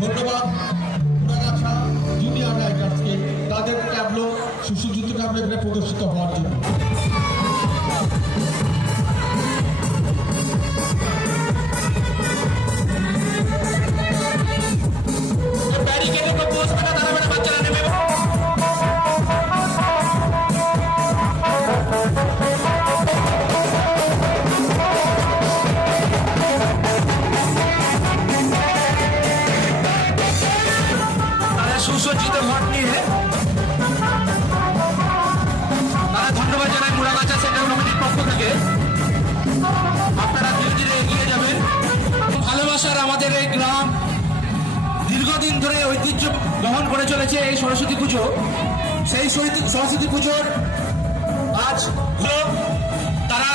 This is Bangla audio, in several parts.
ধন্যবাদ মুরাগাছা জুনিয়র রাইটার্সকে তাদের ট্যাবলো সুসজ্জিত ট্যাবলো এখানে প্রদর্শিত হওয়ার জন্য। সুসজ্জিত ঘর নিয়ে তারা ধন্যবাদ জানাই মুরাগাছা সেন্টার কমিটির পক্ষ থেকে। আপনারা ধীরে ধীরে এগিয়ে যাবেন। ভালোবাসার আমাদের এই গ্রাম দীর্ঘদিন ধরে ঐতিহ্য বহন করে চলেছে এই সরস্বতী পুজো। সেই সরস্বতী পুজোর আজ তারা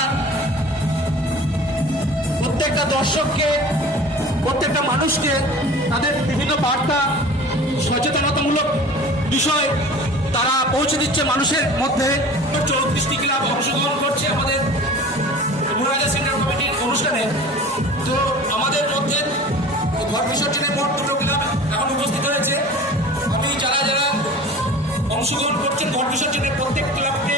প্রত্যেকটা দর্শককে, প্রত্যেকটা মানুষকে তাদের বিভিন্ন বার্তা, সচেতনতামূলক বিষয় তারা পৌঁছে দিচ্ছে মানুষের মধ্যে। 34টি ক্লাব অংশগ্রহণ করছে আমাদের মুরাগাছা সেন্টার কমিটির অনুষ্ঠানে। তো আমাদের মধ্যে ঘট বিসর্জনের মোট 2টো ক্লাব এখন উপস্থিত হয়েছে। আমি যারা যারা অংশগ্রহণ করছেন ঘট বিসর্জনের প্রত্যেক ক্লাবকে